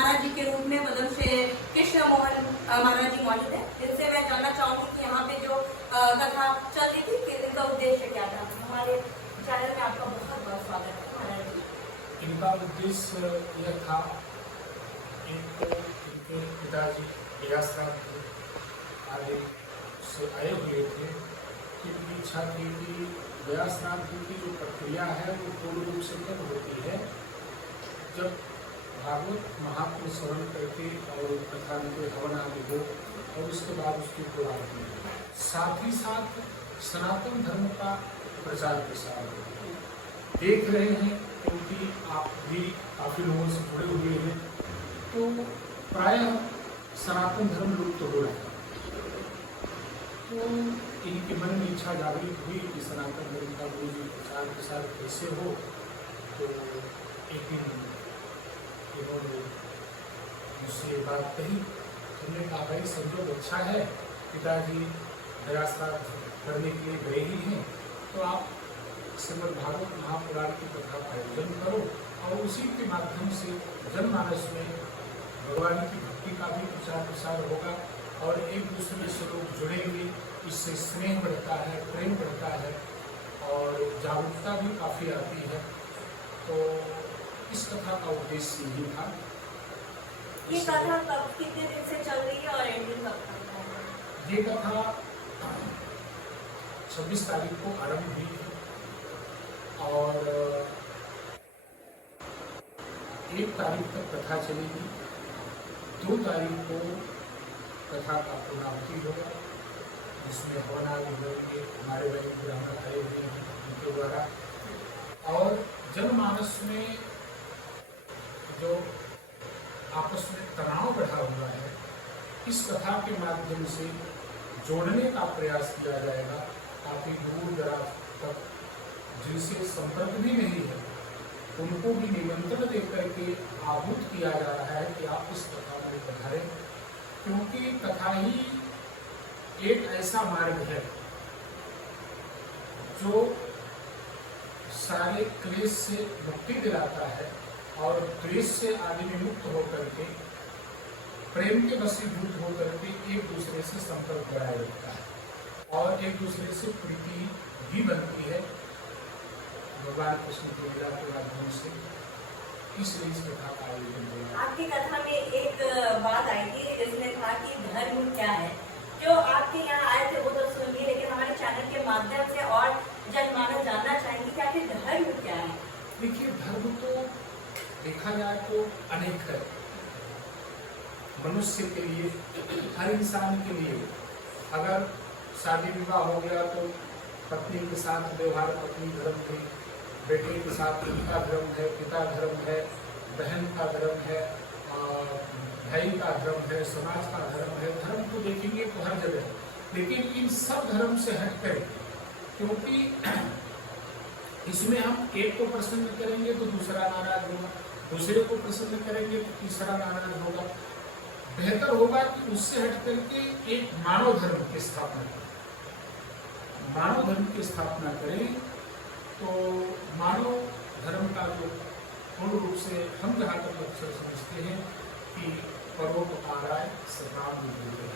महाराज जी के रूप में मतलब श्री कृष्ण मोहन महाराज जी मौजूद है, जिनसे मैं जानना चाहूंगी कि यहाँ पे जो कथा चल रही थी कि इनका उद्देश्य क्या था। हमारे चैनल में आपका बहुत बहुत स्वागत है महाराज जी। इनका उद्देश्य यह था, इनके पिताजी व्यासराज आदि से आए हुए थे कि इनकी इच्छा थी कि व्यासराज जी की जो प्रक्रिया है वो पूर्ण रूप से तब होती है जब भागवत महात्म श्रवण करके और कथा में कोई हवन आदि हो और उसके बाद उसकी पुरानी हो, साथ ही साथ सनातन धर्म का प्रचार प्रसार हो। देख रहे हैं क्योंकि आप भी काफी लोगों से जुड़े हुए हैं, तो प्रायः सनातन धर्म लुप्त हो रहा है। तो इनके मन में इच्छा जागृत हुई कि सनातन धर्म का गुरु जी प्रचार प्रसार कैसे हो। तो एक दिन इन्होंने मुझसे ये बात कही, हमने कहा भाई संजोग अच्छा है, पिताजी व्यासराज करने के लिए गए ही हैं, तो आप श्रीमद् भागवत महापुराण की कथा का आयोजन करो और उसी के माध्यम से जनमानस में भगवान की भक्ति का भी प्रचार प्रसार होगा और एक दूसरे से लोग जुड़ेंगे, इससे स्नेह बढ़ता है, प्रेम बढ़ता है और जागरूकता भी काफ़ी आती है। तो इस कथा का उद्देश्य यही था। ये कथा कब कितने दिन से चल रही है और एंडिंग कब तक है? ये कथा 26 तारीख को आरंभ हुई है और 1 तारीख तक कथा चलेगी। 2 तारीख को कथा का पूर्णाहुति होगा, जिसमें हवन आदि होंगे, हमारे वैदिक ब्राह्मण आए हुए हैं उनके द्वारा, और जनमानस में जो आपस में तनाव बढ़ा हुआ है, इस कथा के माध्यम से जोड़ने का प्रयास किया जाएगा। काफी दूर दराज तक जिनसे संपर्क भी नहीं है उनको भी निमंत्रण देकर के आहूत किया जा रहा है कि आप इस कथा में पधारें, क्योंकि कथा ही एक ऐसा मार्ग है जो सारे क्लेश से मुक्ति दिलाता है और द्वेष से आदमी मुक्त होकर के प्रेम के वशीभूत होकर के एक दूसरे से संपर्क बनाए रखता है और एक दूसरे से प्रीति भी बनती है भगवान कृष्ण की लीला के माध्यम से। इसलिए इस कथा का आयोजन हुआ। आपकी कथा में एक बात आई थी जिसमें था कि धर्म क्या है। जो आपके यहाँ आए थे वो तो सुन लिए, लेकिन हमारे चैनल के माध्यम से और जनमानस जानना चाहेंगे कि आखिर धर्म क्या है। देखिए, धर्म तो देखा जाए तो अनेक है। मनुष्य के लिए, हर इंसान के लिए, अगर शादी विवाह हो गया तो पत्नी के साथ व्यवहार पत्नी धर्म है, बेटे के साथ पिता धर्म है, पिता धर्म है, बहन का धर्म है, भाई का धर्म है, समाज का धर्म है। धर्म को देखेंगे तो हर जगह, लेकिन इन सब धर्म से हटकर, क्योंकि इसमें हम एक को प्रसन्न करेंगे तो दूसरा नाराज होगा, दूसरे को प्रसन्न करेंगे तो तीसरा नाराज होगा। बेहतर होगा कि उससे हट करके एक मानव धर्म की स्थापना करें। मानव धर्म की स्थापना करें तो मानव धर्म का जो पूर्ण रूप से हम जहाँ तक अक्सर समझते हैं कि परोपकाराय सताम विभूते,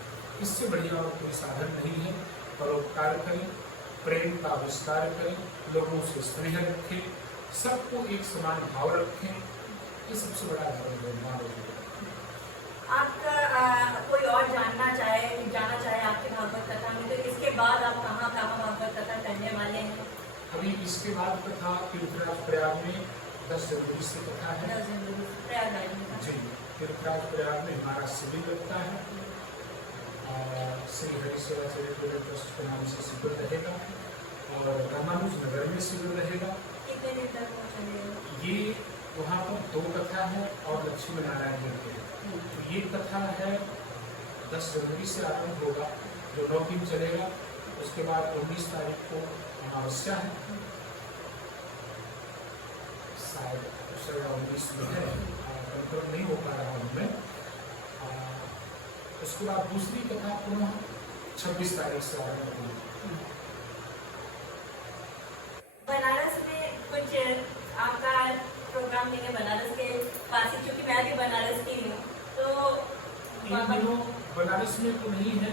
इससे बढ़िया और कोई साधन नहीं है। परोपकार करें, प्रेम का विस्तार करें, लोगों से स्नेह रखें, सबको एक समान भाव रखें, ये सबसे बड़ा धर्म है मानव धर्म। आपका कोई और जाना चाहे आपके भागवत कथा में, तो इसके बाद आप कहाँ भागवत कथा करने वाले हैं? अभी इसके बाद कथा तीर्थराज प्रयाग में 10 जनवरी से कथा है। 10 जनवरी प्रयागराज में जी, तीर्थराज प्रयाग में हमारा शिविर लगता है, श्री हरि सेवा चैरिटेबल ट्रस्ट के नाम से शिविर रहेगा और रामानुज नगर में शिविर रहेगा। कितने दिन तक चलेगा? ये वहाँ पर 2 कथा है और लक्ष्मी नारायण जी के। ये कथा है 10 जनवरी से आरंभ होगा, जो 9 दिन चलेगा। उसके बाद 19 तारीख को अमावस्या है, शायद 19 में है, कंफर्म नहीं हो पा रहा हूँ मैं। उसके बाद दूसरी कथा पुनः 26 तारीख से आरंभ होगी। बनारस में कुछ आपका प्रोग्राम नहीं है? बनारस के पास ही, क्योंकि मैं भी बनारस की हूँ, इन दिनों बनारस में तो नहीं है,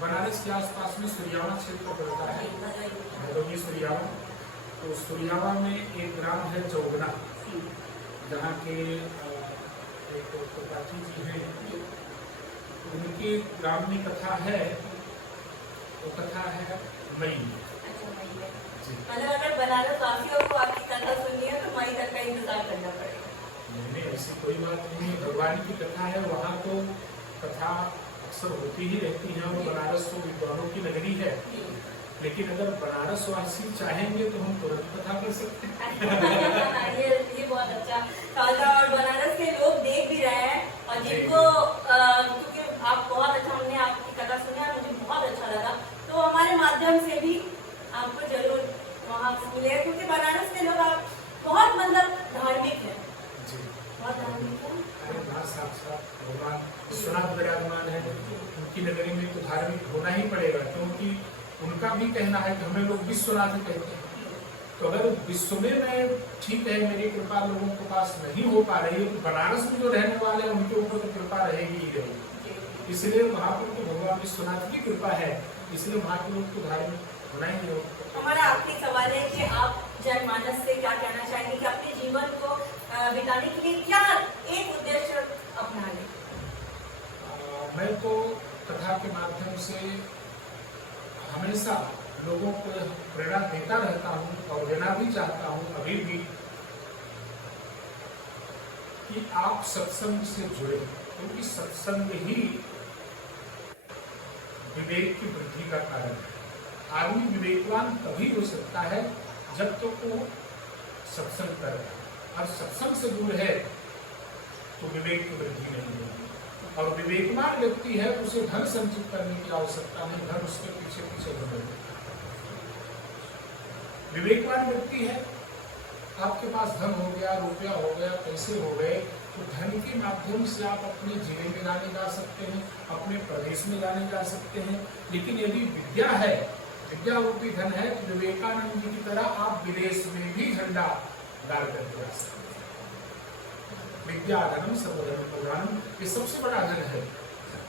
बनारस के आसपास में सूर्यावा क्षेत्र पड़ता है, भदोही सूर्यावा। तो सूर्यावा में एक ग्राम है चौगना, जहाँ के एक त्रिपाठी जी हैं, उनके ग्राम में कथा है। वो कथा है मई। मतलब अगर बनारस वासियों को आपकी कथा सुननी है तो मई तक का इंतजार करना पड़ेगा। नहीं, ऐसी कोई बात नहीं है। भगवान की कथा है, वहाँ तो कथा अक्सर होती ही रहती है और बनारस तो विद्वानों की नगरी है। लेकिन अगर बनारस वासी चाहेंगे तो हम तुरंत कथा कर सकते हैं। ये बहुत अच्छा था और बनारस के लोग देख भी रहे हैं और जिनको क्योंकि आप बहुत अच्छा, हमने आपकी कथा सुनी और मुझे बहुत अच्छा लगा, तो हमारे माध्यम से भी आपको जरूर वहाँ मिले, क्योंकि बनारस के लोग आप बहुत मतलब धार्मिक है, बहुत धार्मिक है। साक्षात भगवान विश्वनाथ विराजमान है, उनकी नगरी में तो धार्मिक होना ही पड़ेगा, क्योंकि उनका भी कहना है कि हमें लोग विश्वनाथ कहते हैं। तो अगर विश्व में मैं ठीक है, मेरी कृपा लोगों के पास नहीं हो पा रही है, तो बनारस में जो रहने वाले हैं उनके ऊपर तो कृपा रहेगी ही रहेगी। इसलिए वहाँ पर तो भगवान विश्वनाथ की कृपा है, इसलिए वहाँ के लोग तो धार्मिक होना ही हो। हमारा आखिरी सवाल है कि आप जनमानस से क्या कहना चाहेंगे कि अपने जीवन को बिताने के लिए क्या एक उद्देश्य अपना लें? मैं तो कथा के माध्यम से हमेशा लोगों को प्रेरणा देता रहता हूँ और देना भी चाहता हूँ अभी भी, कि आप सत्संग से जुड़े, क्योंकि सत्संग ही विवेक की वृद्धि का कारण है। आदमी विवेकवान तभी हो सकता है जब तक तो वो सत्संग कर रहा है, और सत्संग से दूर है तो विवेक की वृद्धि नहीं होगी। और विवेकवान व्यक्ति है, उसे धन संचित करने की आवश्यकता नहीं, धन उसके पीछे पीछे घूमे। विवेकवान व्यक्ति है, आपके पास धन हो गया, रुपया हो गया, पैसे हो गए, तो धन के माध्यम से आप अपने जिले में जाने जा सकते हैं, अपने प्रदेश में जाने जा सकते हैं। लेकिन यदि विद्या है, विद्या रूपी धन है, तो विवेकानंद जी की तरह आप विदेश में भी झंडा डाल करके जा सकते हैं। विद्या धनम सर्वधर्म प्रधानम, ये सबसे बड़ा धन है।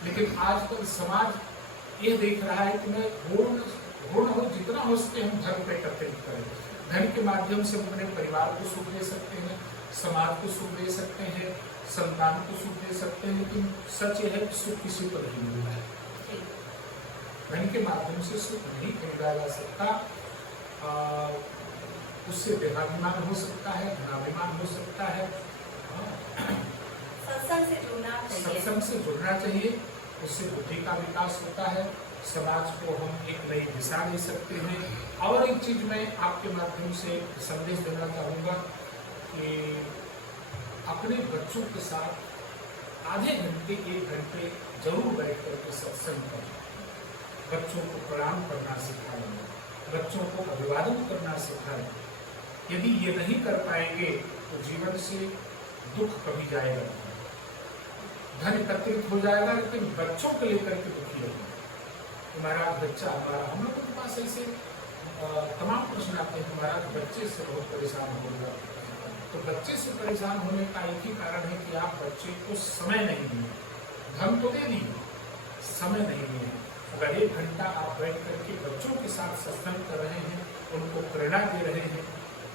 लेकिन आजकल समाज ये देख रहा है कि मैं पूर्ण हो, जितना हो सके हम धर्म पे एकत्रित करें। धन के माध्यम से हम अपने परिवार को सुख दे सकते हैं, समाज को सुख दे सकते हैं, संतान को सुख दे सकते हैं, लेकिन सच है कि सुख किसी पर नहीं मिला है। धन के माध्यम से सुख नहीं खरीदा जा सकता। उससे देहाभिमान हो सकता है, धनाभिमान हो सकता है। सत्संग से जुड़ना चाहिए, सत्संग से जुड़ना चाहिए, उससे बुद्धि का विकास होता है, समाज को हम एक नई दिशा दे सकते हैं। और एक चीज मैं आपके माध्यम से संदेश देना चाहूँगा कि अपने बच्चों के साथ आधे घंटे 1 घंटे जरूर बैठ करके सत्संग करें। बच्चों को प्रणाम करना सिखाएं, बच्चों को अभिवादन करना सिखाएं। यदि ये नहीं कर पाएंगे तो जीवन से दुख कभी जाएगा नहीं। धन एकत्रित हो जाएगा, लेकिन बच्चों को लेकर के दुखी रहेगा। हमारा बच्चा, हम लोगों के पास ऐसे तमाम प्रश्न आते हैं, हमारा बच्चे से बहुत परेशान हो गया। तो बच्चे से परेशान होने का एक ही कारण है कि आप बच्चे को समय नहीं दिए। धन तो दे दिए, समय नहीं दिए। अगर 1 घंटा आप बैठ करके बच्चों के साथ सत्संग कर रहे हैं, उनको प्रेरणा दे रहे हैं।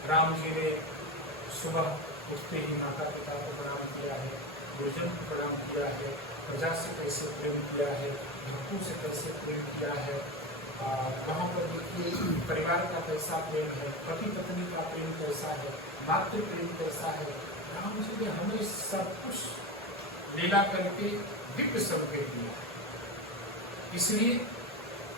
राम जी ने सुबह उठते ही माता पिता को प्रणाम किया है, गुरुजन को प्रणाम किया है, प्रजा से कैसे प्रेम किया है, भक्तों से कैसे प्रेम किया है, वहाँ पर देखिए परिवार का कैसा प्रेम है, पति पत्नी का प्रेम कैसा है, मातृ प्रेम कैसा है। राम जी ने हमें सब कुछ लीला करके दिव्य संकेत दिया। इसलिए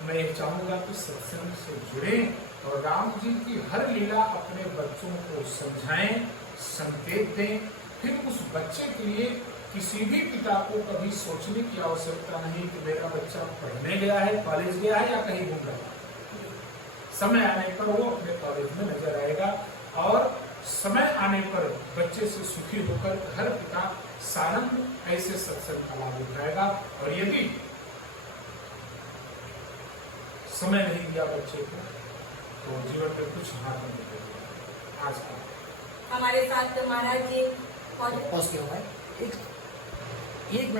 मैं ये चाहूँगा कि सत्संग से जुड़ें और राम जी की हर लीला अपने बच्चों को समझाएं, संकेत दें। फिर उस बच्चे के लिए किसी भी पिता को कभी सोचने की आवश्यकता नहीं कि मेरा बच्चा पढ़ने गया है, कॉलेज गया है या कहीं घूम रहा है। समय आने पर वो अपने कॉलेज में नजर आएगा और समय आने पर बच्चे से सुखी होकर हर पिता सानंद ऐसे सत्संग का लाभ उठाएगा। और यदि समय नहीं दिया बच्चे को तो जीवन में कुछ हाथ नहीं लगेगा। आज का हमारे साथ महाराज जी पॉज किया हुआ है। एक